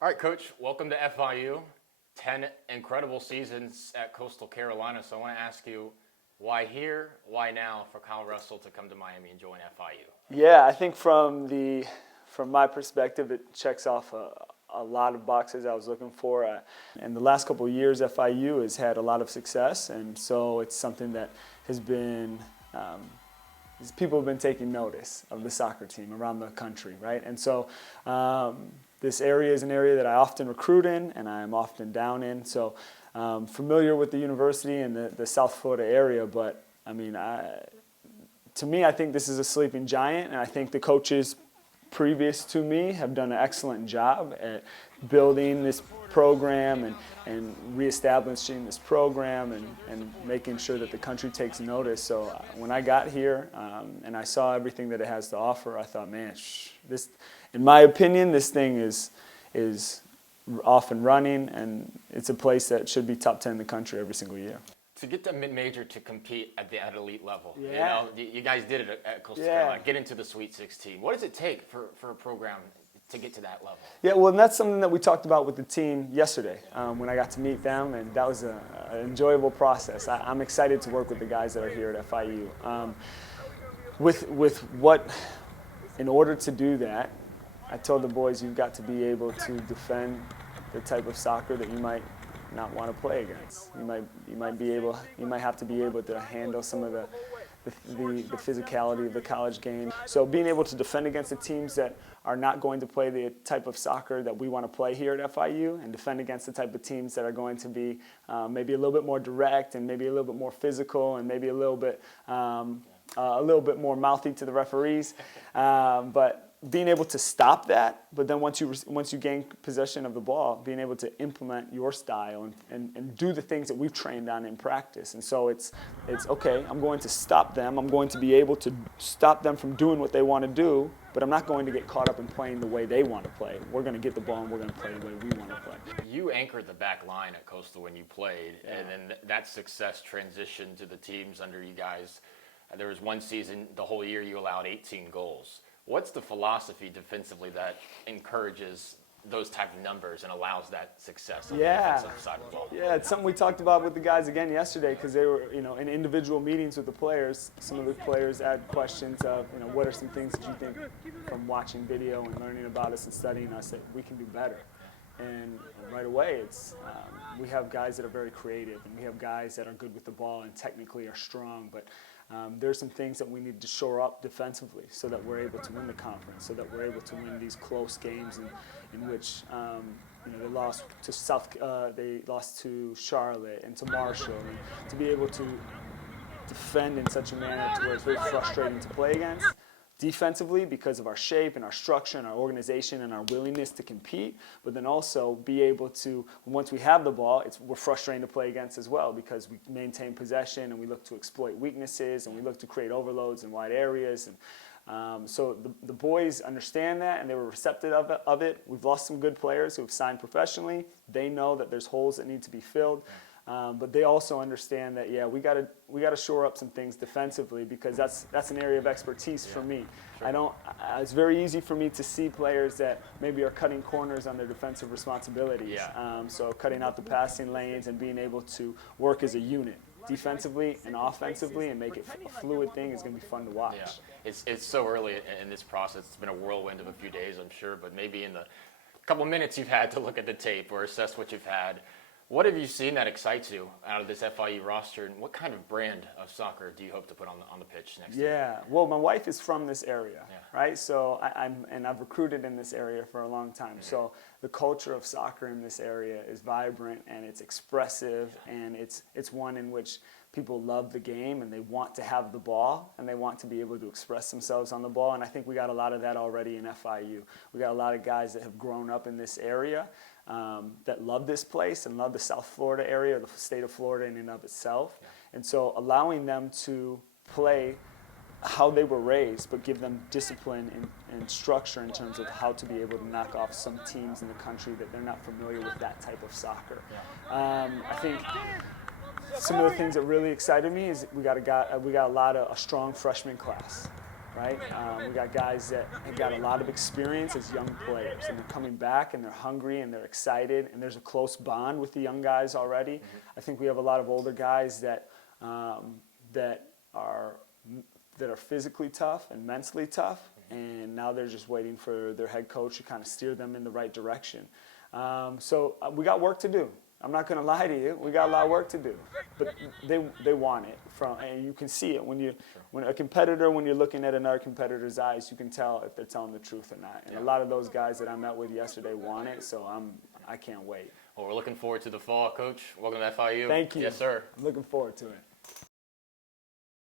All right, Coach, welcome to FIU. 10 incredible seasons at Coastal Carolina. So I want to ask you, why here, why now for Kyle Russell to come to Miami and join FIU? Yeah, I think from my perspective, it checks off a lot of boxes I was looking for. In the last couple of years, FIU has had a lot of success, and so it's something that has been people have been taking notice of the soccer team around the country, right? And so this area is an area that I often recruit in and I'm often down in. So familiar with the university and the South Florida area, but I mean, to me, I think this is a sleeping giant, and I think the coaches previous to me have done an excellent job at building this program and reestablishing this program and making sure that the country takes notice. So when I got here and I saw everything that it has to offer, I thought, man, this, in my opinion, this thing is off and running, and it's a place that should be top 10 in the country every single year. To get to mid-major to compete at elite level, Yeah. you guys did it at Coastal Carolina, get into the Sweet 16. What does it take for a program to get to that level? Yeah, well, and that's something that we talked about with the team yesterday when I got to meet them, and that was an enjoyable process. I'm excited to work with the guys that are here at FIU. In order to do that, I told the boys you've got to be able to defend the type of soccer that you might not want to play against. You might have to be able to handle some of the physicality of the college game. So being able to defend against the teams that are not going to play the type of soccer that we want to play here at FIU, and defend against the type of teams that are going to be maybe a little bit more direct and maybe a little bit more physical and maybe a little bit more mouthy to the referees, but being able to stop that, but then once you gain possession of the ball, being able to implement your style and do the things that we've trained on in practice. And so it's okay, I'm going to stop them. I'm going to be able to stop them from doing what they want to do, but I'm not going to get caught up in playing the way they want to play. We're going to get the ball and we're going to play the way we want to play. You anchored the back line at Coastal when you played, and then that success transitioned to the teams under you guys. There was one season, the whole year, you allowed 18 goals. What's the philosophy defensively that encourages those type of numbers and allows that success on the defensive side of the ball? Yeah, it's something we talked about with the guys again yesterday, because they were, in individual meetings with the players. Some of the players had questions of, what are some things that you think from watching video and learning about us and studying us that we can do better? And right away, we have guys that are very creative, and we have guys that are good with the ball and technically are strong, but there's some things that we need to shore up defensively so that we're able to win the conference, so that we're able to win these close games in which they lost to Charlotte and to Marshall, and to be able to defend in such a manner to where it's very frustrating to play against. Defensively, because of our shape and our structure and our organization and our willingness to compete, but then also be able to, once we have the ball, we're frustrating to play against as well, because we maintain possession and we look to exploit weaknesses and we look to create overloads in wide areas. And so the boys understand that, and they were receptive of it. We've lost some good players who have signed professionally. They know that there's holes that need to be filled. But they also understand that, we got to shore up some things defensively, because that's an area of expertise for me. Sure. It's very easy for me to see players that maybe are cutting corners on their defensive responsibilities. Yeah. So cutting out the passing lanes and being able to work as a unit defensively and offensively and make it a fluid thing is going to be fun to watch. Yeah. It's so early in this process. It's been a whirlwind of a few days, I'm sure, but maybe in the couple minutes you've had to look at the tape or assess what you've had, what have you seen that excites you out of this FIU roster, and what kind of brand of soccer do you hope to put on the pitch next year? Yeah, well, my wife is from this area, right? So I've recruited in this area for a long time. Mm-hmm. So the culture of soccer in this area is vibrant and it's expressive, and it's one in which people love the game and they want to have the ball and they want to be able to express themselves on the ball. And I think we got a lot of that already in FIU. We got a lot of guys that have grown up in this area that love this place and love the South Florida area, the state of Florida in and of itself. Yeah. And so allowing them to play how they were raised, but give them discipline and structure in terms of how to be able to knock off some teams in the country that they're not familiar with that type of soccer. Yeah. I think some of the things that really excited me is we got a strong freshman class. right? We got guys that have got a lot of experience as young players, and they're coming back, and they're hungry, and they're excited, and there's a close bond with the young guys already. I think we have a lot of older guys that that are physically tough and mentally tough, and now they're just waiting for their head coach to kind of steer them in the right direction. So we got work to do. I'm not going to lie to you. We got a lot of work to do, but they want it and you can see it when you're looking at another competitor's eyes, you can tell if they're telling the truth or not. And a lot of those guys that I met with yesterday want it, so I can't wait. Well, we're looking forward to the fall, Coach. Welcome to FIU. Thank you. Yes, sir. I'm looking forward to it.